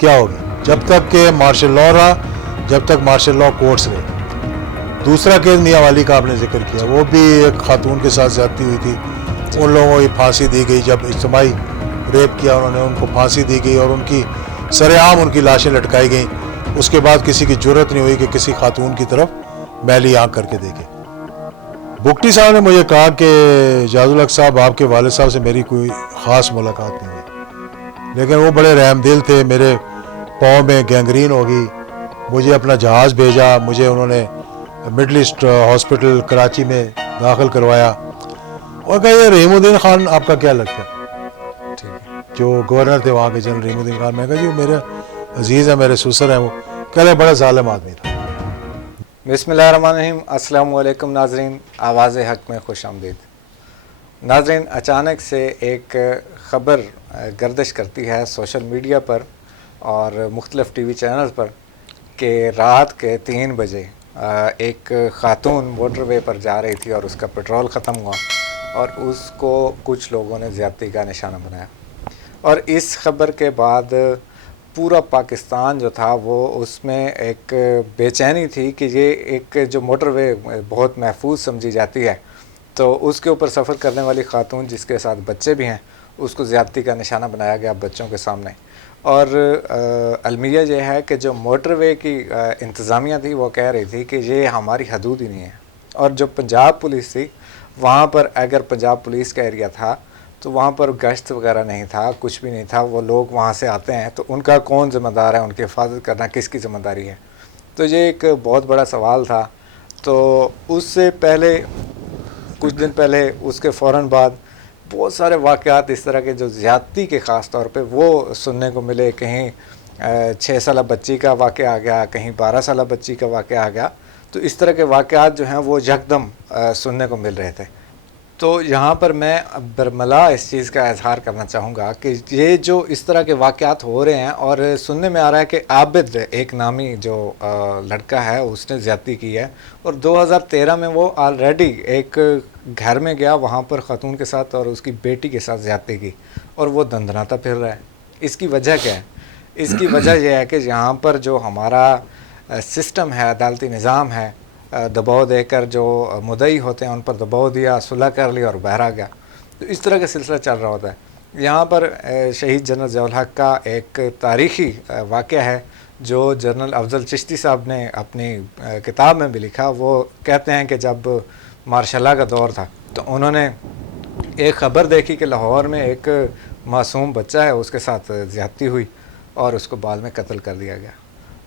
کیا ہوگی جب تک کہ مارشل لا رہا, جب تک مارشل لا کورٹس رہے. دوسرا کیس میاں والی کا آپ نے ذکر کیا, وہ بھی ایک خاتون کے ساتھ زیادتی ہوئی تھی, ان لوگوں کو پھانسی دی گئی. جب اجتماعی ریپ کیا انہوں نے, ان کو پھانسی دی گئی اور ان کی سر عام ان کی لاشیں لٹکائی گئیں. اس کے بعد کسی کی جرت نہیں ہوئی کہ کسی خاتون کی طرف میلی آنکھ کر کے دیکھے. بگٹی صاحب نے مجھے کہا کہ جاز الحق صاحب آپ کے والد صاحب سے میری کوئی خاص ملاقات نہیں ہوئی, لیکن وہ بڑے رحم دل تھے. میرے پاؤں میں گینگرین ہو گئی, مجھے اپنا جہاز بھیجا, مجھے انہوں نے مڈل ایسٹ ہاسپٹل کراچی میں داخل کروایا. اور کہا یہ رحیم الدین خان آپ کا کیا لگتا ہے, جو گورنر تھے وہاں کے جنرل رحیم الدین خان. میں کہا جی میرے عزیز ہیں, میرے سسر ہیں. وہ کہہ رہے بڑا ظالم آدمی تھا. بسم اللہ الرحمن الرحیم. السلام علیکم ناظرین, آواز حق میں خوش آمدید. ناظرین, اچانک سے ایک خبر گردش کرتی ہے سوشل میڈیا پر اور مختلف ٹی وی چینلز پر کہ رات کے 3 بجے ایک خاتون موٹر وے پر جا رہی تھی اور اس کا پیٹرول ختم ہوا اور اس کو کچھ لوگوں نے زیادتی کا نشانہ بنایا. اور اس خبر کے بعد پورا پاکستان جو تھا وہ اس میں ایک بے چینی تھی کہ یہ ایک جو موٹر وے بہت محفوظ سمجھی جاتی ہے, تو اس کے اوپر سفر کرنے والی خاتون جس کے ساتھ بچے بھی ہیں, اس کو زیادتی کا نشانہ بنایا گیا بچوں کے سامنے. اور المیہ یہ ہے کہ جو موٹر وے کی انتظامیہ تھی وہ کہہ رہی تھی کہ یہ ہماری حدود ہی نہیں ہے. اور جو پنجاب پولیس تھی وہاں پر, اگر پنجاب پولیس کا ایریا تھا تو وہاں پر گشت وغیرہ نہیں تھا, کچھ بھی نہیں تھا. وہ لوگ وہاں سے آتے ہیں تو ان کا کون ذمہ دار ہے, ان کی حفاظت کرنا کس کی ذمہ داری ہے؟ تو یہ ایک بہت بڑا سوال تھا. تو اس سے پہلے کچھ دن پہلے, اس کے فوراً بعد بہت سارے واقعات اس طرح کے جو زیادتی کے خاص طور پہ وہ سننے کو ملے. کہیں 6 سالہ بچی کا واقعہ آ گیا, کہیں 12 سالہ بچی کا واقعہ آ گیا. تو اس طرح کے واقعات جو ہیں وہ یکدم سننے کو مل رہے تھے. تو یہاں پر میں برملا اس چیز کا اظہار کرنا چاہوں گا کہ یہ جو اس طرح کے واقعات ہو رہے ہیں, اور سننے میں آ رہا ہے کہ عابد ایک نامی جو لڑکا ہے اس نے زیادتی کی ہے, اور 2013 میں وہ آلریڈی ایک گھر میں گیا, وہاں پر خاتون کے ساتھ اور اس کی بیٹی کے ساتھ زیادتی کی, اور وہ دندناتا پھر رہا ہے. اس کی وجہ کیا ہے؟ اس کی وجہ یہ ہے کہ یہاں پر جو ہمارا سسٹم ہے, عدالتی نظام ہے, دباؤ دے کر جو مدعی ہوتے ہیں ان پر دباؤ دیا, صلح کر لی اور باہر آ گیا. تو اس طرح کا سلسلہ چل رہا ہوتا ہے. یہاں پر شہید جنرل ضیاء الحق کا ایک تاریخی واقعہ ہے جو جنرل افضل چشتی صاحب نے اپنی کتاب میں بھی لکھا. وہ کہتے ہیں کہ جب مارشل لا کا دور تھا تو انہوں نے ایک خبر دیکھی کہ لاہور میں ایک معصوم بچہ ہے, اس کے ساتھ زیادتی ہوئی اور اس کو بعد میں قتل کر دیا گیا.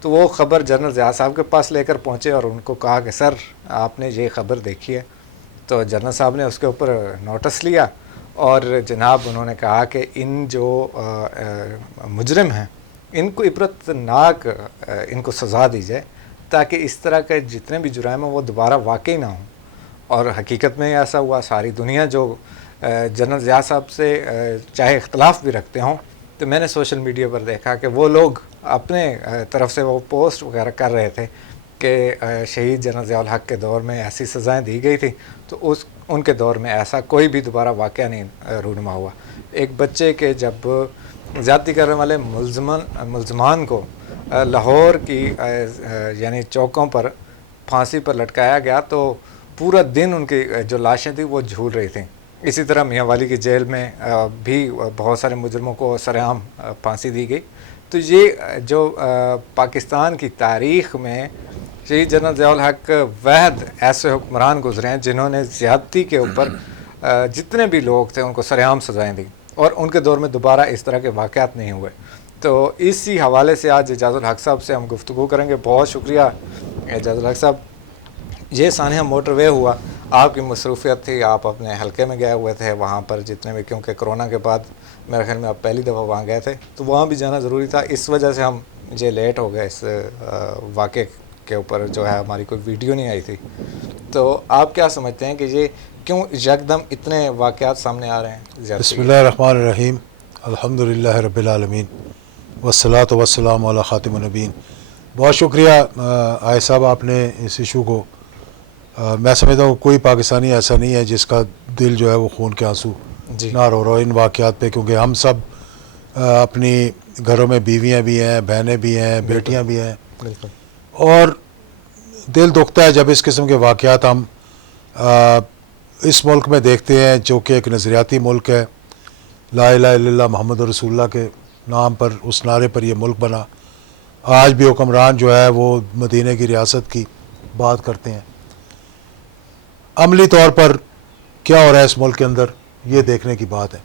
تو وہ خبر جنرل ضیاء صاحب کے پاس لے کر پہنچے اور ان کو کہا کہ سر آپ نے یہ خبر دیکھی ہے. تو جنرل صاحب نے اس کے اوپر نوٹس لیا اور جناب انہوں نے کہا کہ ان جو مجرم ہیں ان کو عبرت ناک ان کو سزا دی جائے, تاکہ اس طرح کے جتنے بھی جرائم ہیں وہ دوبارہ واقع نہ ہوں. اور حقیقت میں ایسا ہوا. ساری دنیا جو جنرل ضیاء صاحب سے چاہے اختلاف بھی رکھتے ہوں, تو میں نے سوشل میڈیا پر دیکھا کہ وہ لوگ اپنے طرف سے وہ پوسٹ وغیرہ کر رہے تھے کہ شہید جنرل ضیاء الحق کے دور میں ایسی سزائیں دی گئی تھی, تو ان کے دور میں ایسا کوئی بھی دوبارہ واقعہ نہیں رونما ہوا. ایک بچے کے جب زیادتی کرنے والے ملزمان کو لاہور کی یعنی چوکوں پر پھانسی پر لٹکایا گیا, تو پورا دن ان کی جو لاشیں تھیں وہ جھول رہی تھیں. اسی طرح میاں والی کی جیل میں بھی بہت سارے مجرموں کو سرعام پھانسی دی گئی. تو یہ جو پاکستان کی تاریخ میں شہید جنرل ضیاء الحق واحد ایسے حکمران گزرے ہیں جنہوں نے زیادتی کے اوپر جتنے بھی لوگ تھے ان کو سرعام سزائیں دیں, اور ان کے دور میں دوبارہ اس طرح کے واقعات نہیں ہوئے. تو اسی حوالے سے آج جاز الحق صاحب سے ہم گفتگو کریں گے. بہت شکریہ جاز الحق صاحب. یہ سانحہ موٹر وے ہوا, آپ کی مصروفیت تھی, آپ اپنے حلقے میں گئے ہوئے تھے وہاں پر جتنے بھی, کیونکہ کرونا کے بعد میرے خیال میں آپ پہلی دفعہ وہاں گئے تھے, تو وہاں بھی جانا ضروری تھا. اس وجہ سے ہم یہ لیٹ ہو گئے. اس واقعے کے اوپر جو ہے ہماری کوئی ویڈیو نہیں آئی تھی. تو آپ کیا سمجھتے ہیں کہ یہ کیوں یکدم اتنے واقعات سامنے آ رہے ہیں؟ بسم اللہ الرحمن الرحیم. الحمدللہ رب العالمین والصلاۃ والسلام علی خاتم النبیین. بہت شکریہ آئے صاحب, آپ نے اس ایشو کو, میں سمجھتا ہوں کوئی پاکستانی ایسا نہیں ہے جس کا دل جو ہے وہ خون کے آنسو نہ رو رہا ان واقعات پہ, کیونکہ ہم سب اپنی گھروں میں بیویاں بھی ہیں, بہنیں بھی ہیں, بیٹیاں بھی ہیں, بالکل. اور دل دکھتا ہے جب اس قسم کے واقعات ہم اس ملک میں دیکھتے ہیں جو کہ ایک نظریاتی ملک ہے. لا الہ الا اللہ محمد رسول اللہ کے نام پر, اس نعرے پر یہ ملک بنا. آج بھی حکمران جو ہے وہ مدینہ کی ریاست کی بات کرتے ہیں. عملی طور پر کیا ہو رہا ہے اس ملک کے اندر, یہ دیکھنے کی بات ہے.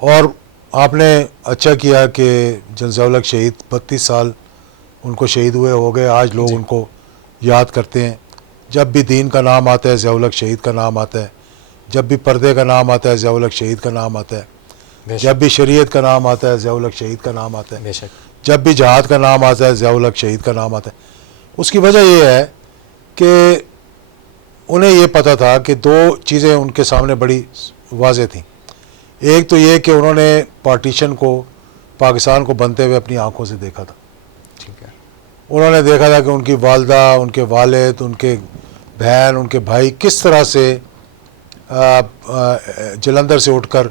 اور آپ نے اچھا کیا کہ جنرل ضیاء الحق شہید 32 سال ان کو شہید ہوئے ہو گئے, آج لوگ ان کو یاد کرتے ہیں. جب بھی دین کا نام آتا ہے ضیاء الحق شہید کا نام آتا ہے, جب بھی پردے کا نام آتا ہے ضیاء الحق شہید کا نام آتا ہے, جب بھی شریعت کا نام آتا ہے ضیاء الحق شہید کا نام آتا ہے, جب بھی جہاد کا نام آتا ہے ضیاء الحق شہید کا نام آتا ہے. اس کی وجہ یہ ہے کہ انہیں یہ پتہ تھا کہ دو چیزیں ان کے سامنے بڑی واضح تھیں. ایک تو یہ کہ انہوں نے پارٹیشن کو, پاکستان کو بنتے ہوئے اپنی آنکھوں سے دیکھا تھا. ٹھیک ہے. انہوں نے دیکھا تھا کہ ان کی والدہ, ان کے والد, ان کے بہن, ان کے بھائی کس طرح سے جلندھر سے اٹھ کر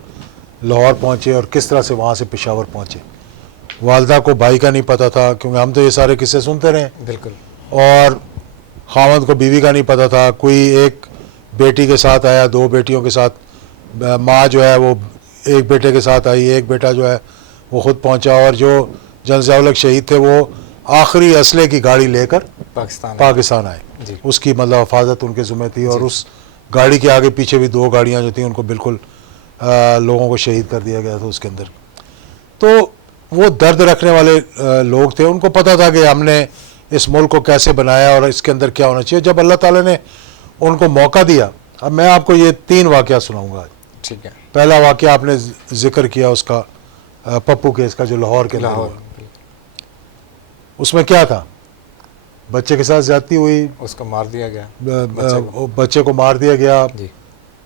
لاہور پہنچے اور کس طرح سے وہاں سے پشاور پہنچے. والدہ کو بھائی کا نہیں پتہ تھا, کیونکہ ہم تو یہ سارے قصے سنتے رہے. بالکل. اور خاوند کو بیوی کا نہیں پتہ تھا. کوئی ایک بیٹی کے ساتھ آیا, دو بیٹیوں کے ساتھ, ماں جو ہے وہ ایک بیٹے کے ساتھ آئی, ایک بیٹا جو ہے وہ خود پہنچا. اور جو جنرل ضیاء الحق شہید تھے وہ آخری اسلحے کی گاڑی لے کر پاکستان آئے. جی. اس کی مطلب حفاظت ان کے ذمہ تھی. اور اس گاڑی کے آگے پیچھے بھی دو گاڑیاں جو تھیں ان کو بالکل لوگوں کو شہید کر دیا گیا تھا اس کے اندر. تو وہ درد رکھنے والے لوگ تھے, ان کو پتہ تھا کہ ہم نے اس ملک کو کیسے بنایا اور اس کے اندر کیا ہونا چاہیے. جب اللہ تعالیٰ نے ان کو موقع دیا, اب میں آپ کو یہ 3 واقعہ سناؤں گا. ٹھیک ہے. پہلا واقعہ آپ نے ذکر کیا اس کا, پپو کیس کا, جو لاہور کے اندر ہوا. اس میں کیا تھا, بچے کے ساتھ زیادتی ہوئی, اس کو مار دیا گیا, بچے کو مار دیا گیا, جی.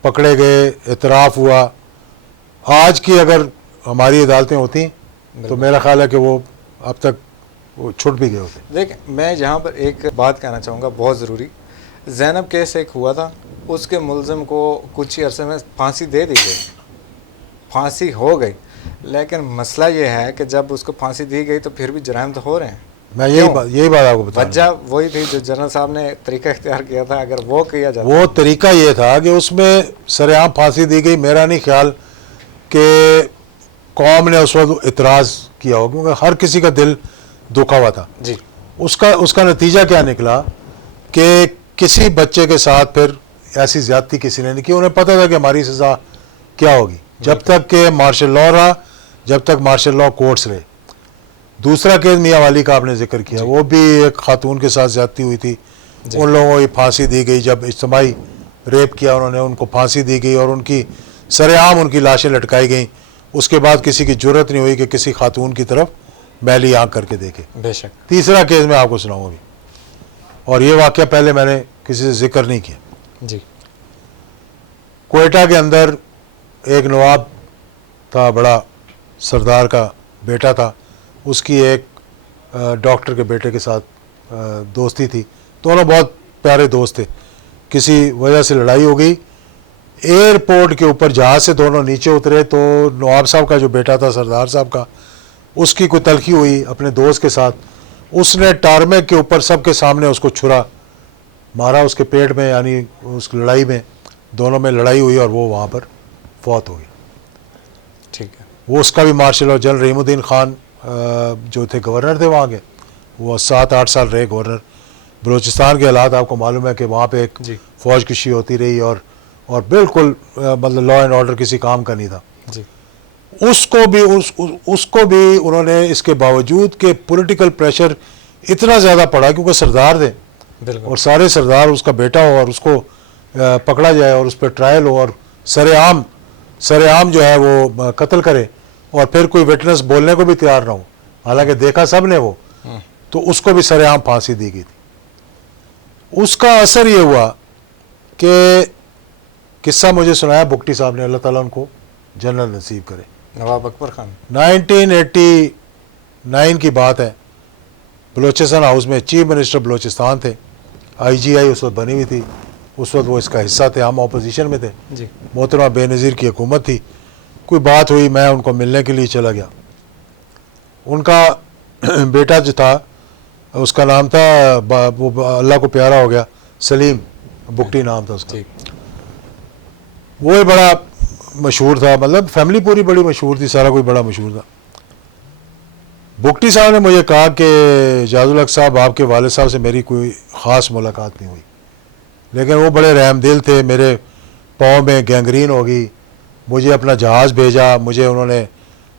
پکڑے گئے, اعتراف ہوا. آج کی اگر ہماری عدالتیں ہوتی تو میرا خیال ہے کہ وہ اب تک وہ چھٹ بھی گئے ہوتے. دیکھ, میں جہاں پر ایک بات کہنا چاہوں گا بہت ضروری. زینب کیس ایک ہوا تھا, اس کے ملزم کو کچھ ہی عرصے میں پھانسی دے دی گئی, پھانسی ہو گئی. لیکن مسئلہ یہ ہے کہ جب اس کو پھانسی دی گئی تو پھر بھی جرائم تو ہو رہے ہیں. میں یہی بات آپ کو بتا رہا ہوں. وجہ وہی تھی جو جنرل صاحب نے طریقہ اختیار کیا تھا. اگر وہ کیا جاتا, وہ طریقہ یہ تھا کہ اس میں سر عام پھانسی دی گئی. میرا نہیں خیال کہ قوم نے اس وقت اعتراض کیا ہو, کیونکہ ہر کسی کا دل دکھا ہوا تھا. جی. اس کا نتیجہ کیا نکلا کہ کسی بچے کے ساتھ پھر ایسی زیادتی کسی نے نہیں کی. انہیں پتہ تھا کہ ہماری سزا کیا ہوگی, جب تک کہ مارشل لا رہا, جب تک مارشل لا کورٹس رہے. دوسرا کیس میاں والی کا آپ نے ذکر کیا, وہ بھی ایک خاتون کے ساتھ زیادتی ہوئی تھی. ان لوگوں کو پھانسی دی گئی, جب اجتماعی ریپ کیا انہوں نے, ان کو پھانسی دی گئی اور ان کی سر عام ان کی لاشیں لٹکائی گئیں. اس کے بعد کسی کی جرت نہیں ہوئی کہ کسی خاتون کی طرف میلی آنکھ کر کے دیکھے. بے شک. تیسرا کیس میں آپ کو سناؤں ابھی, اور یہ واقعہ پہلے میں نے کسی سے ذکر نہیں کیا. جی. کوئٹہ کے اندر ایک نواب تھا, بڑا سردار کا بیٹا تھا. اس کی ایک ڈاکٹر کے بیٹے کے ساتھ دوستی تھی. دونوں بہت پیارے دوست تھے. کسی وجہ سے لڑائی ہو گئی. ایئرپورٹ کے اوپر جہاز سے دونوں نیچے اترے تو نواب صاحب کا جو بیٹا تھا, سردار صاحب کا, اس کی کوئی تلخی ہوئی اپنے دوست کے ساتھ. اس نے ٹارمیک کے اوپر سب کے سامنے اس کو چھرا مارا اس کے پیٹ میں, یعنی اس لڑائی میں دونوں میں لڑائی ہوئی اور وہ وہاں پر فوت ہو گئی. ٹھیک ہے. وہ اس کا بھی مارشل لا, جنرل رحیم الدین خان جو تھے گورنر تھے وہاں کے, وہ 7-8 سال رہے گورنر. بلوچستان کے حالات آپ کو معلوم ہے کہ وہاں پہ ایک فوج کشی ہوتی رہی اور بالکل مطلب لا اینڈ آرڈر کسی کام کا نہیں تھا. جی. اس کو بھی انہوں نے, اس کے باوجود کہ پولیٹیکل پریشر اتنا زیادہ پڑا کیونکہ سردار تھے اور سارے سردار, اس کا بیٹا ہو اور اس کو پکڑا جائے اور اس پہ ٹرائل ہو اور سر عام جو ہے وہ قتل کرے اور پھر کوئی وٹنس بولنے کو بھی تیار نہ ہو, حالانکہ دیکھا سب نے وہ, تو اس کو بھی سر عام پھانسی دی گئی تھی. اس کا اثر یہ ہوا کہ قصہ مجھے سنایا بگٹی صاحب نے, اللہ تعالیٰ ان کو جنرل نصیب کرے. نواب اکبر خان. 1989 کی بات ہے. بلوچستان ہاؤس میں چیف منسٹر بلوچستان تھے, IGI اس وقت بنی ہوئی تھی, اس وقت وہ اس کا حصہ تھے, ہم اپوزیشن میں تھے. جی. محترمہ بے نظیر کی حکومت تھی. کوئی بات ہوئی, میں ان کو ملنے کے لیے چلا گیا. ان کا بیٹا جو تھا اس کا نام تھا وہ اللہ کو پیارا ہو گیا سلیم بگٹی نام تھا اس کا. وہ بڑا مشہور تھا, مطلب فیملی پوری بڑی مشہور تھی, سارا کوئی بڑا مشہور تھا. بگٹی صاحب نے مجھے کہا کہ جاز الحق صاحب آپ کے والد صاحب سے میری کوئی خاص ملاقات نہیں ہوئی, لیکن وہ بڑے رحم دل تھے. میرے پاؤں میں گینگرین ہو گئی, مجھے اپنا جہاز بھیجا, مجھے انہوں نے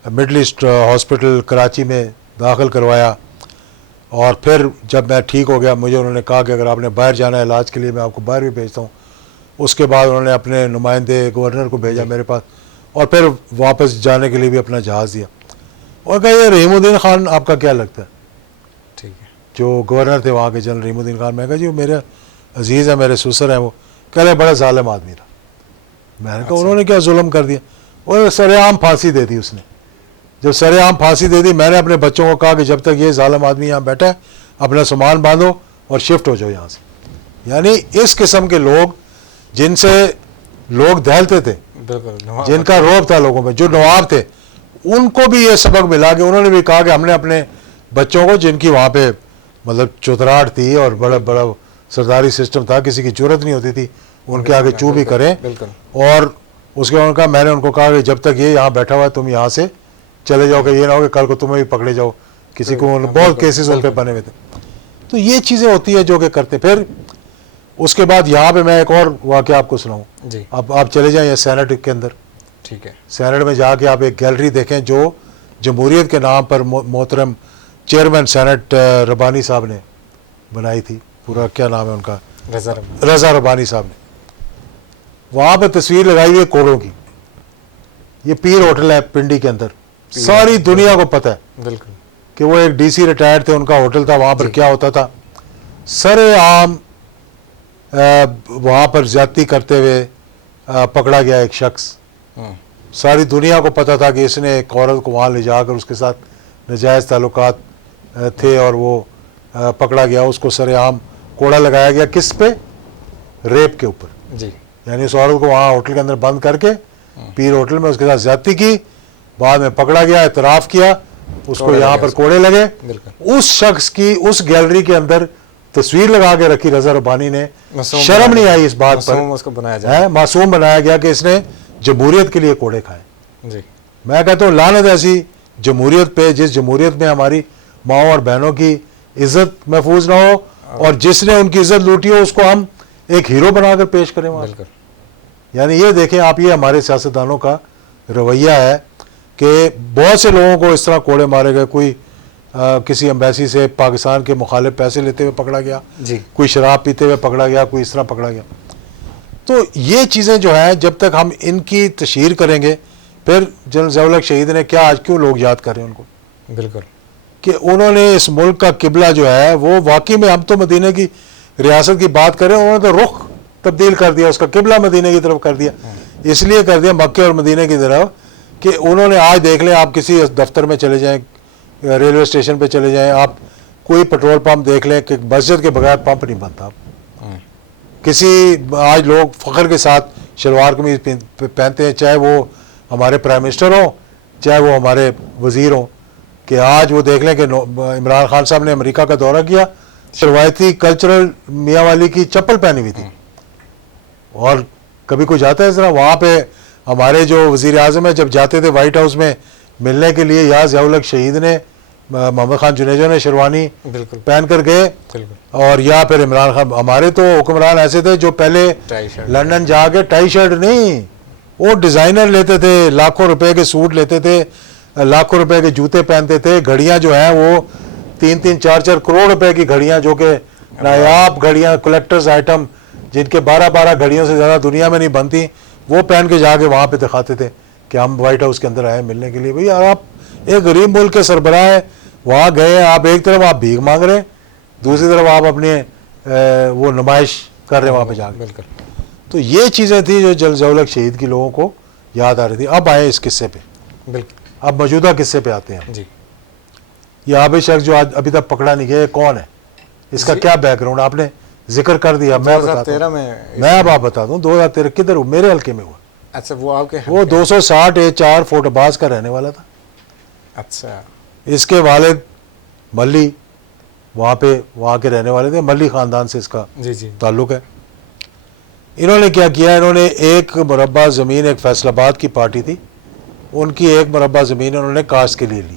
مڈل ایسٹ ہاسپٹل کراچی میں داخل کروایا, اور پھر جب میں ٹھیک ہو گیا مجھے انہوں نے کہا کہ اگر آپ نے باہر جانا ہے علاج کے لیے میں آپ کو باہر بھی بھیجتا ہوں. اس کے بعد انہوں نے اپنے نمائندے گورنر کو بھیجا میرے پاس, اور پھر واپس جانے کے لیے بھی اپنا جہاز دیا, اور کہا یہ رحیم الدین خان آپ کا کیا لگتا ہے, ٹھیک ہے, جو جو گورنر تھے وہاں کے جنرل رحیم الدین خان. میں کہا جی میرے عزیز ہیں, میرے سسر ہیں, وہ کہہ رہے بڑا ظالم آدمی تھا. میں نے کہا انہوں نے کیا ظلم کر دیا؟ اور سر عام پھانسی دے دی اس نے. جب سر عام پھانسی دے دی میں نے اپنے بچوں کو کہا کہ جب تک یہ ظالم آدمی یہاں بیٹھا ہے اپنا سامان باندھو اور شفٹ ہو جاؤ یہاں سے. یعنی اس قسم کے لوگ جن سے لوگ دہلتے تھے, جن کا روب تھا لوگوں میں, جو نواب تھے, ان کو بھی یہ سبق ملا کہ انہوں نے بھی کہا کہ ہم نے اپنے بچوں کو, جن کی وہاں پہ مطلب چتراہٹ تھی اور بڑا بڑا سرداری سسٹم تھا, کسی کی جرت نہیں ہوتی تھی ان کے آگے چو بھی کریں, اور اس کے بعد کہا میں نے ان کو کہا کہ جب تک یہ یہاں بیٹھا ہوا ہے تم یہاں سے چلے جاؤ, کہ یہ نہ ہو کہ کل کو تمہیں بھی پکڑے جاؤ. کسی کو بہت کیسز ان پہ بنے ہوئے تھے. تو یہ چیزیں ہوتی ہیں جو کہ کرتے. پھر اس کے بعد یہاں پہ میں ایک اور واقعہ آپ کو سناؤں. جی, اب آپ چلے جائیں یہ سینٹ کے اندر, ٹھیک ہے, سینٹ میں جا کے آپ ایک گیلری دیکھیں جو جمہوریت کے نام پر محترم چیئرمین سینٹ ربانی صاحب نے بنائی تھی. پورا کیا نام ہے ان کا, رضا ربانی صاحب نے. وہاں پہ تصویر لگائی ہوئی ہے کوڑوں کی. یہ پیر ہوٹل ہے پنڈی کے اندر, ساری دنیا کو پتہ ہے بالکل کہ وہ ایک ڈی سی ریٹائرڈ تھے, ان کا ہوٹل تھا. وہاں پر کیا ہوتا تھا, سر عام وہاں پر زیادتی کرتے ہوئے پکڑا گیا ایک شخص. ساری دنیا کو پتہ تھا کہ اس نے ایک عورت کو وہاں لے جا کر اس کے ساتھ ناجائز تعلقات تھے, اور وہ پکڑا گیا. اس کو سر عام کوڑا لگایا گیا, کس پہ, ریپ کے اوپر. جی, یعنی اس عورت کو وہاں ہوٹل کے اندر بند کر کے پیر ہوٹل میں اس کے ساتھ زیادتی کی, بعد میں پکڑا گیا, اعتراف کیا, اس کو یہاں پر کوڑے لگے. اس شخص کی اس گیلری کے اندر تصویر لگا کے رکھی رضا ربانی نے. شرم نہیں آئی اس بات پر, معصوم بنایا گیا کہ اس نے جمہوریت کے لیے کوڑے کھائے. جی, میں کہتا ہوں لعنت ایسی جمہوریت پہ جس جمہوریت میں ہماری ماؤں اور بہنوں کی عزت محفوظ نہ ہو, اور جس نے ان کی عزت لوٹی ہو اس کو ہم ایک ہیرو بنا کر پیش کریں وہاں. یعنی یہ دیکھیں آپ, یہ ہمارے سیاستدانوں کا رویہ ہے کہ بہت سے لوگوں کو اس طرح کوڑے مارے گئے. کوئی کسی ایمبیسی سے پاکستان کے مخالف پیسے لیتے ہوئے پکڑا گیا, کوئی شراب پیتے ہوئے پکڑا گیا, کوئی اس طرح پکڑا گیا. تو یہ چیزیں جو ہیں جب تک ہم ان کی تشہیر کریں گے, پھر جنرل ضیاء الحق شہید نے کیا آج کیوں لوگ یاد کر رہے ہیں ان کو, بالکل, کہ انہوں نے اس ملک کا قبلہ جو ہے وہ واقعی میں, ہم تو مدینہ کی ریاست کی بات کریں, انہوں نے تو رخ تبدیل کر دیا, اس کا قبلہ مدینہ کی طرف کر دیا. اس لیے کر دیا مکے اور مدینہ کی طرف کہ انہوں نے, آج دیکھ لیں آپ کسی دفتر میں چلے جائیں, ریلوے اسٹیشن پہ چلے جائیں, آپ کوئی پیٹرول پمپ دیکھ لیں کہ مسجد کے بغیر پمپ نہیں بنتا. کسی آج لوگ فخر کے ساتھ شلوار قمیض پہنتے ہیں, چاہے وہ ہمارے پرائم منسٹر ہوں چاہے وہ ہمارے وزیر ہوں, کہ آج وہ دیکھ لیں کہ عمران خان صاحب نے امریکہ کا دورہ کیا, روایتی کلچرل میاں والی کی چپل پہنی ہوئی تھی. اور کبھی کوئی جاتا ہے اس طرح, وہاں پہ ہمارے جو وزیر اعظم ہیں جب جاتے تھے وائٹ ہاؤس میں ملنے کے لیے, یا ضیاء الحق شہید نے, محمد خان جنیجو نے شیروانی پہن کر گئے, اور یا پھر عمران خان. ہمارے تو حکمران ایسے تھے جو پہلے لندن جا کے ٹائی شرٹ نہیں, وہ ڈیزائنر لیتے تھے, لاکھوں روپے کے سوٹ لیتے تھے, لاکھوں روپے کے جوتے پہنتے تھے. گھڑیاں جو ہیں وہ 3-3 4-4 کروڑ روپے کی گھڑیاں, جو کہ نایاب گھڑیاں, کلیکٹرز آئٹم, جن کے 12 گھڑیوں سے زیادہ دنیا میں نہیں بنتی, وہ پہن کے جا کے وہاں پہ دکھاتے تھے کہ ہم وائٹ ہاؤس کے اندر آئے ملنے کے لیے. بھئی آپ ایک غریب ملک کے سربراہ ہیں, وہاں گئے ہیں, آپ ایک طرف آپ بھیک مانگ رہے ہیں, دوسری طرف آپ اپنے وہ نمائش کر رہے ہیں وہاں پہ جا کے. تو یہ چیزیں تھیں جو جنرل ضیاء الحق شہید کی لوگوں کو یاد آ رہی تھی. اب آئے اس قصے پہ, اب موجودہ قصے پہ آتے ہیں. یہ عابد شخص جو آج ابھی تک پکڑا نہیں گیا, کون ہے, اس کا کیا بیک گراؤنڈ, آپ نے ذکر کر دیا, میں اب آپ بتا دوں. 2013 کدھر ہوں, میرے حلقے میں ہوا. اچھا, وہ آپ کے, وہ 260 A4 فورٹ عباس کا رہنے والا تھا. اچھا, اس کے والد ملی وہاں کے رہنے والے تھے, ملی خاندان سے اس کا جی جی تعلق ہے. انہوں نے کیا کیا, انہوں نے ایک مربع زمین, ایک فیصل آباد کی پارٹی تھی, ان کی ایک مربع زمین انہوں نے کاشت کے لیے لی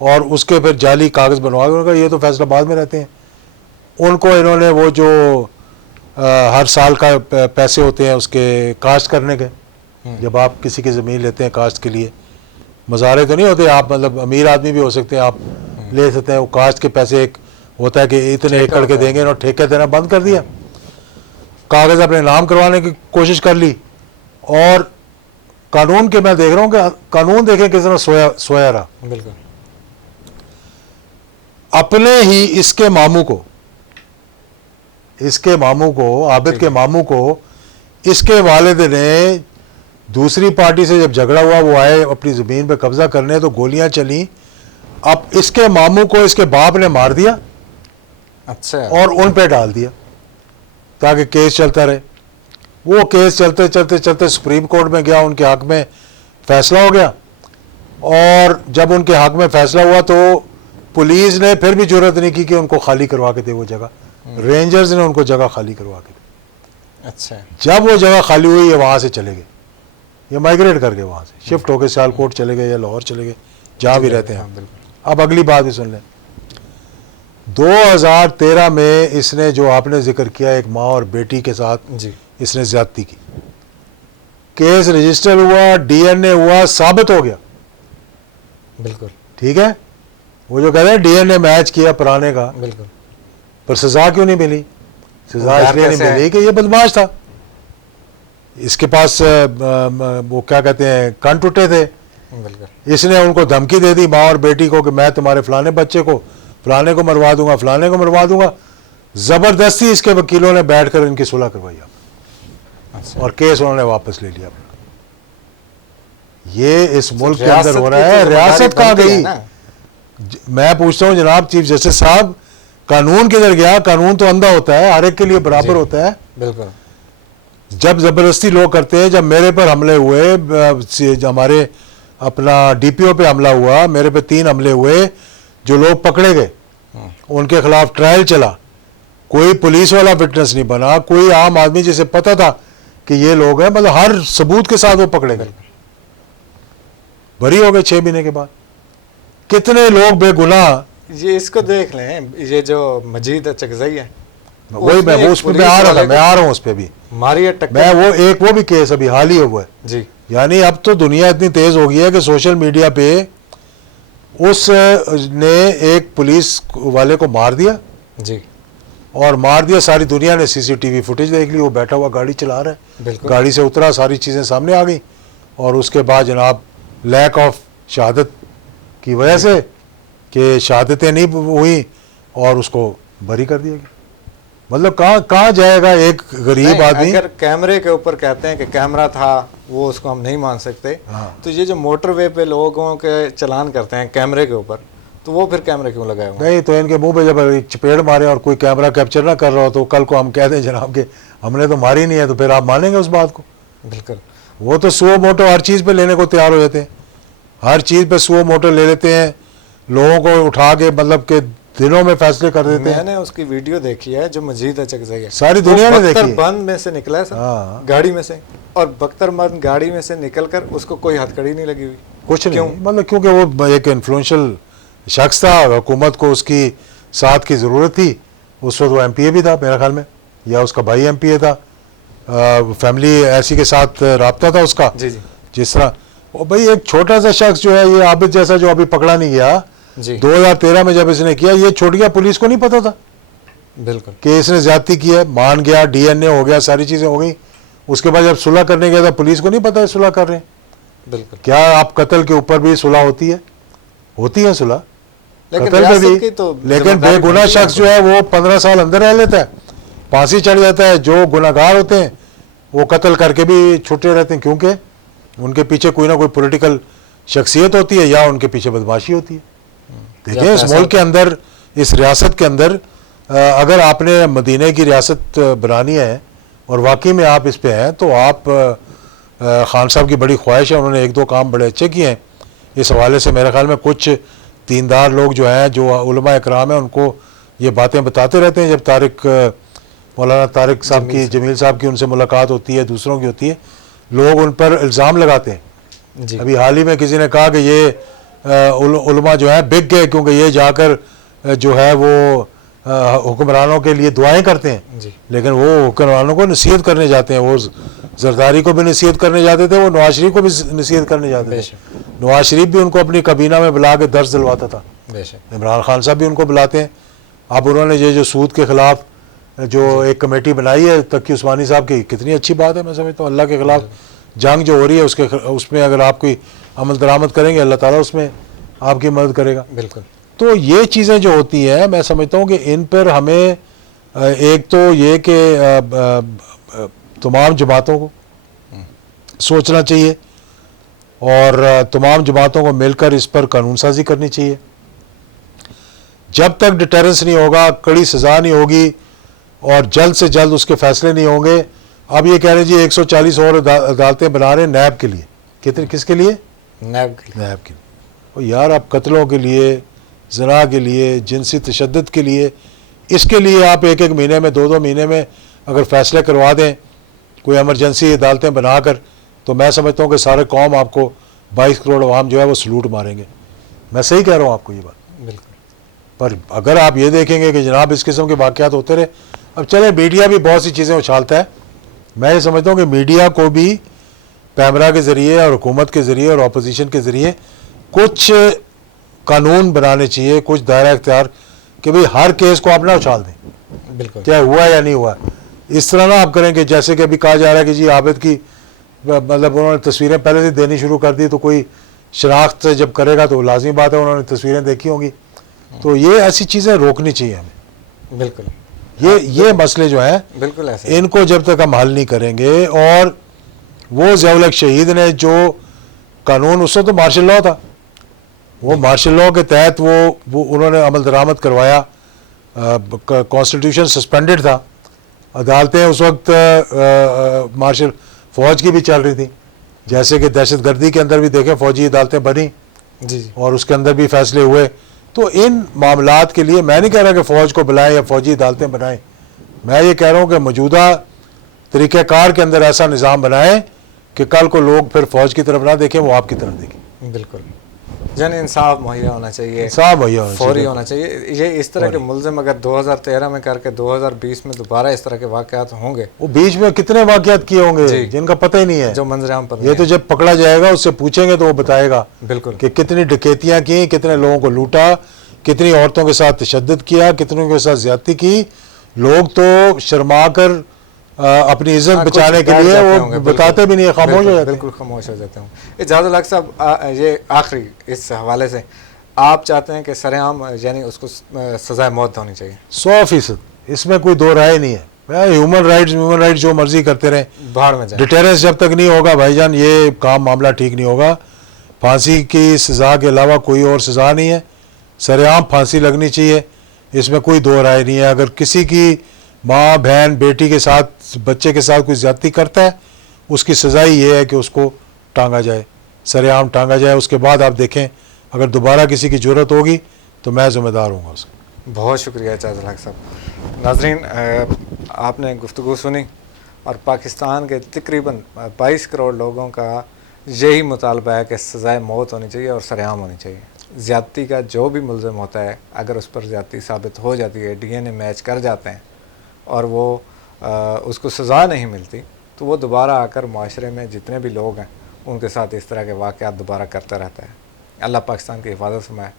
اور اس کے پھر جعلی کاغذ بنوا کے, انہوں نے کہا یہ تو فیصل آباد میں رہتے ہیں, ان کو انہوں نے وہ جو ہر سال کا پیسے ہوتے ہیں اس کے کاشت کرنے کے, جب آپ کسی کی زمین لیتے ہیں کاشت کے لیے, مزارے تو نہیں ہوتے, آپ مطلب امیر آدمی بھی ہو سکتے ہیں, آپ لے سکتے ہیں, وہ کاشت کے پیسے ایک ہوتا ہے کہ اتنے ایکڑ کے دیں گے, انہوں نے ٹھیکے دینا بند کر دیا, کاغذ اپنے نام کروانے کی کوشش کر لی, اور قانون کے میں دیکھ رہا ہوں کہ قانون دیکھیں کس طرح سویا رہا. بالکل. اپنے ہی اس کے ماموں کو عابد کے ماموں کو اس کے والد نے دوسری پارٹی سے جب جھگڑا ہوا, وہ آئے اپنی زمین پہ قبضہ کرنے, تو گولیاں چلیں, اب اس کے ماموں کو اس کے باپ نے مار دیا اچھا, اور ان پہ ڈال دیا تاکہ کیس چلتا رہے. وہ کیس چلتے سپریم کورٹ میں گیا, ان کے حق میں فیصلہ ہو گیا, اور جب ان کے حق میں فیصلہ ہوا تو پولیس نے پھر بھی جرات نہیں کی کہ ان کو خالی کروا کے دے وہ جگہ, رینجرز نے ان کو جگہ خالی کروا کے دی. اچھا, جب وہ جگہ خالی ہوئی, یہ وہاں سے چلے گئے, یہ مائگریٹ کر گئے, وہاں سے شفٹ ہو کے سیالکوٹ چلے گئے یا لاہور چلے گئے, جہاں بھی رہتے ہیں. اب اگلی بات بھی سن لیں. 2013 میں اس نے جو آپ نے ذکر کیا, ایک ماں اور بیٹی کے ساتھ جی اس نے زیادتی کی, کیس رجسٹر ہوا, ڈی این اے ہوا, ثابت ہو گیا. بالکل ٹھیک ہے, وہ جو کہتے ہیں ڈی این اے میچ کیا پرانے کا, بالکل, پر سزا کیوں نہیں ملی؟ سزا اس لیے نہیں ملی کہ یہ بدماش تھا, اس کے پاس وہ کیا کہتے ہیں کان ٹوٹے تھے. بالکل. اس نے ان کو دھمکی دے دی ماں اور بیٹی کو کہ میں تمہارے فلانے بچے کو فلانے کو مروا دوں گا, فلانے کو مروا دوں گا. زبردستی اس کے وکیلوں نے بیٹھ کر ان کی صلح کروائی اور کیس انہوں نے واپس لے لیا. یہ اس ملک کے اندر ہو رہا ہے. ریاست کہاں گئی؟ میں پوچھتا ہوں جناب چیف جسٹس صاحب, قانون کدھر گیا؟ قانون تو اندھا ہوتا ہے, ہر ایک کے لیے برابر ہوتا ہے. بالکل. جب زبردستی لوگ کرتے ہیں, جب میرے پر حملے ہوئے, ہمارے اپنا ڈی پی او پہ حملہ ہوا, میرے پہ 3 حملے ہوئے, جو لوگ پکڑے گئے ان کے خلاف ٹرائل چلا, کوئی پولیس والا وٹنس نہیں بنا, کوئی عام آدمی جسے پتہ تھا کہ یہ لوگ ہیں, مطلب ہر ثبوت کے ساتھ وہ پکڑے گئے, بری ہو گئے 6 مہینے کے بعد. کتنے لوگ بے گناہ. یہ اس کو دیکھ لیں, یہ جو مجید اچکزئی ہے, وہی میں اس پہ آ رہا ہوں, اس پہ بھی میں وہ بھی کیس ابھی حال ہی ہوا ہے جی. یعنی اب تو دنیا اتنی تیز ہو گئی ہے کہ سوشل میڈیا پہ اس نے ایک پولیس والے کو مار دیا جی, اور مار دیا, ساری دنیا نے سی سی ٹی وی فوٹیج دیکھ لی, وہ بیٹھا ہوا گاڑی چلا رہا ہے, گاڑی سے اترا, ساری چیزیں سامنے آ گئی, اور اس کے بعد جناب لیک آف شہادت کی وجہ سے کہ شہادتیں نہیں ہوئی اور اس کو بری کر دیا گیا. مطلب کہاں جائے گا ایک غریب آدمی؟ اگر کیمرے کے اوپر کہتے ہیں کہ کیمرہ تھا, وہ اس کو ہم نہیں مان سکتے, تو یہ جو موٹر وے پہ لوگوں کے چلان کرتے ہیں کیمرے کے اوپر, تو وہ پھر کیمرے کیوں لگائے ہوئے؟ نہیں تو ان کے منہ پہ جب چپیڑ مارے اور کوئی کیمرہ کیپچر نہ کر رہا ہو, تو کل کو ہم کہہ دیں جناب کہ ہم نے تو ماری نہیں ہے, تو پھر آپ مانیں گے اس بات کو؟ بالکل. وہ تو سو موٹو ہر چیز پہ لینے کو تیار ہو جاتے ہیں, ہر چیز پہ سو موٹو لے لیتے ہیں, لوگوں کو اٹھا کے مطلب کہ دنوں میں فیصلے کر دیتے ہیں. میں نے اس کی ویڈیو دیکھی ہے جو مجید اچکزئی ہے, ساری دنیا نے دیکھی ہے. بند میں سے نکلا ہے سر, گاڑی میں سے, اور بختر بند گاڑی میں سے نکل کر اس کو کوئی ہتھ کڑی نہیں لگی ہوئی. کچھ نہیں, مطلب کیونکہ وہ ایک انفلوئنشل شخص تھا, حکومت کو اس کی ساتھ کی ضرورت تھی. اس وقت وہ ایم پی اے بھی تھا میرے خیال میں, یا اس کا بھائی ایم پی اے تھا, فیملی ایسی کے ساتھ رابطہ تھا اس کا. جی جی. جس طرح بھائی ایک چھوٹا سا شخص جو ہے یہ عابد جیسا, جو ابھی پکڑا نہیں گیا, 2013 میں جب اس نے کیا, یہ چھوٹ گیا, پولیس کو نہیں پتا تھا بالکل کہ اس نے زیادتی کی ہے, مان گیا, ڈی این اے ہو گیا, ساری چیزیں ہو گئی. اس کے بعد جب صلح کرنے گیا تھا, پولیس کو نہیں پتا ہے صلح کر رہے ہیں. بالکل. کیا آپ قتل کے اوپر بھی صلح ہوتی ہے صلح قتل پہ بھی, لیکن بے گناہ شخص جو ہے وہ 15 سال اندر رہ لیتا ہے, پھانسی چڑھ جاتا ہے. جو گناہ گار ہوتے ہیں وہ قتل کر کے بھی چھٹے رہتے ہیں, کیونکہ ان کے پیچھے کوئی نہ کوئی پولیٹیکل شخصیت ہوتی ہے یا ان کے پیچھے بدماشی ہوتی ہے. دیکھیں اس ملک کے اندر, اس ریاست کے اندر, اگر آپ نے مدینہ کی ریاست بنانی ہے اور واقعی میں آپ اس پہ ہیں, تو آپ خان صاحب کی بڑی خواہش ہے, انہوں نے 1-2 کام بڑے اچھے کیے ہیں. اس حوالے سے میرے خیال میں کچھ دیندار لوگ جو ہیں, جو علماء اکرام ہیں, ان کو یہ باتیں بتاتے رہتے ہیں. جب مولانا طارق صاحب کی, جمیل صاحب کی ان سے ملاقات ہوتی ہے, دوسروں کی ہوتی ہے, لوگ ان پر الزام لگاتے ہیں. جی ابھی حال ہی میں کسی نے کہا کہ یہ علماء جو ہیں بک گئے کیونکہ یہ جا کر جو ہے وہ حکمرانوں کے لیے دعائیں کرتے ہیں. جی لیکن وہ حکمرانوں کو نصیحت کرنے جاتے ہیں. وہ زرداری کو بھی نصیحت کرنے جاتے تھے, وہ نواز شریف کو بھی نصیحت کرنے جاتے بے تھے. شک نواز شریف بھی ان کو اپنی کابینہ میں بلا کے درس دلواتا تھا. بے شک عمران خان صاحب بھی ان کو بلاتے ہیں. اب انہوں نے یہ جو سود کے خلاف جو ایک کمیٹی بنائی ہے تقی عثمانی صاحب کی, کتنی اچھی بات ہے. میں سمجھتا ہوں اللہ کے خلاف جنگ جو ہو رہی ہے اس میں اگر آپ کوئی عمل درآمد کریں گے, اللہ تعالیٰ اس میں آپ کی مدد کرے گا. بالکل. تو یہ چیزیں جو ہوتی ہیں, میں سمجھتا ہوں کہ ان پر ہمیں ایک تو یہ کہ تمام جماعتوں کو سوچنا چاہیے اور تمام جماعتوں کو مل کر اس پر قانون سازی کرنی چاہیے. جب تک ڈیٹرنس نہیں ہوگا, کڑی سزا نہیں ہوگی اور جلد سے جلد اس کے فیصلے نہیں ہوں گے. اب یہ کہہ رہے ہیں جی 140 اور عدالتیں بنا رہے ہیں نیب کے لیے. کس کے لیے؟ نیب کے لیے. نیب کے لیے. اور یار آپ قتلوں کے لیے, زنا کے لیے, جنسی تشدد کے لیے, اس کے لیے آپ ایک مہینے میں 2 مہینے میں اگر فیصلے کروا دیں کوئی ایمرجنسی عدالتیں بنا کر, تو میں سمجھتا ہوں کہ سارے قوم آپ کو 22 کروڑ عوام جو ہے وہ سلوٹ ماریں گے. میں صحیح کہہ رہا ہوں آپ کو یہ بات. بالکل. پر اگر آپ یہ دیکھیں گے کہ جناب اس قسم کے واقعات ہوتے رہے, اب چلیں میڈیا بھی بہت سی چیزیں اچھالتا ہے. میں یہ سمجھتا ہوں کہ میڈیا کو بھی پیمرا کے ذریعے اور حکومت کے ذریعے اور اپوزیشن کے ذریعے کچھ قانون بنانے چاہیے, کچھ دائرہ اختیار, کہ بھئی ہر کیس کو آپ نہ اچھال دیں, بالکل. چاہے ہوا یا نہیں ہوا. اس طرح نہ آپ کریں کہ جیسے کہ ابھی کہا جا رہا ہے کہ جی عابد کی مطلب انہوں نے تصویریں پہلے سے دینی شروع کر دی, تو کوئی شناخت سے جب کرے گا تو لازمی بات ہے انہوں نے تصویریں دیکھی ہوں گی. تو یہ ایسی چیزیں روکنی چاہیے ہمیں. بالکل. یہ مسئلے جو ہیں بالکل ایسے ان کو جب تک ہم حل نہیں کریں گے, اور وہ ضیاء الحق شہید نے جو قانون, اس سے تو مارشل لاء تھا, وہ مارشل لاء کے تحت وہ انہوں نے عمل درآمد کروایا, کانسٹیٹیوشن سسپینڈڈ تھا, عدالتیں اس وقت مارشل فوج کی بھی چل رہی تھیں, جیسے کہ دہشت گردی کے اندر بھی دیکھیں فوجی عدالتیں بنی جی اور اس کے اندر بھی فیصلے ہوئے. تو ان معاملات کے لیے میں نہیں کہہ رہا کہ فوج کو بلائیں یا فوجی عدالتیں بنائیں, میں یہ کہہ رہا ہوں کہ موجودہ طریقہ کار کے اندر ایسا نظام بنائیں کہ کل کو لوگ پھر فوج کی طرف نہ دیکھیں, وہ آپ کی طرف دیکھیں. بالکل. یعنی انصاف مہیا ہونا چاہیے, انصاف مہیا ہونا فوری چاہیے. ہونا چاہیے. یہ اس طرح کے ملزم اگر 2013 میں کر کے 2020 میں دوبارہ اس طرح کے واقعات ہوں گے, وہ بیچ میں کتنے واقعات کیے ہوں گے جن کا پتہ ہی نہیں ہے, جو منظر عام پر یہ تو جب پکڑا جائے گا اس سے پوچھیں گے تو وہ بتائے گا بالکل کہ کتنی ڈکیتیاں کی, کتنے لوگوں کو لوٹا, کتنی عورتوں کے ساتھ تشدد کیا, کتنوں کے ساتھ زیادتی کی. لوگ تو شرما کر اپنی عزت بچانے کے لیے وہ بتاتے بھی نہیں, خاموش ہو جاتے ہیں. بالکل خاموش ہو جاتے ہوں. اجازت الحق صاحب, یہ آخری اس حوالے سے آپ چاہتے ہیں کہ سرعام یعنی اس کو سزائے موت ہونی چاہیے؟ 100%, اس میں کوئی دو رائے نہیں ہے. ہیومن رائٹ جو مرضی کرتے رہیں, بھاڑ میں جائیں. ڈیٹرنس جب تک نہیں ہوگا بھائی جان یہ کام معاملہ ٹھیک نہیں ہوگا. پھانسی کی سزا کے علاوہ کوئی اور سزا نہیں ہے, سرعام پھانسی لگنی چاہیے, اس میں کوئی دو رائے نہیں ہے. اگر کسی کی ماں بہن بیٹی کے ساتھ بچے کے ساتھ کوئی زیادتی کرتا ہے, اس کی سزا ہی یہ ہے کہ اس کو ٹانگا جائے, سرعام ٹانگا جائے. اس کے بعد آپ دیکھیں اگر دوبارہ کسی کی جرت ہوگی تو میں ذمہ دار ہوں گا اس کا. بہت شکریہ اجازت الحق صاحب. ناظرین, آپ نے گفتگو سنی اور پاکستان کے تقریباً 22 کروڑ لوگوں کا یہی مطالبہ ہے کہ سزائے موت ہونی چاہیے اور سرعام ہونی چاہیے. زیادتی کا جو بھی ملزم ہوتا ہے, اگر اس پر زیادتی ثابت ہو جاتی ہے, ڈی این اے میچ کر جاتے ہیں اور وہ اس کو سزا نہیں ملتی, تو وہ دوبارہ آ کر معاشرے میں جتنے بھی لوگ ہیں ان کے ساتھ اس طرح کے واقعات دوبارہ کرتا رہتا ہے. اللہ پاکستان کی حفاظت فرمائے.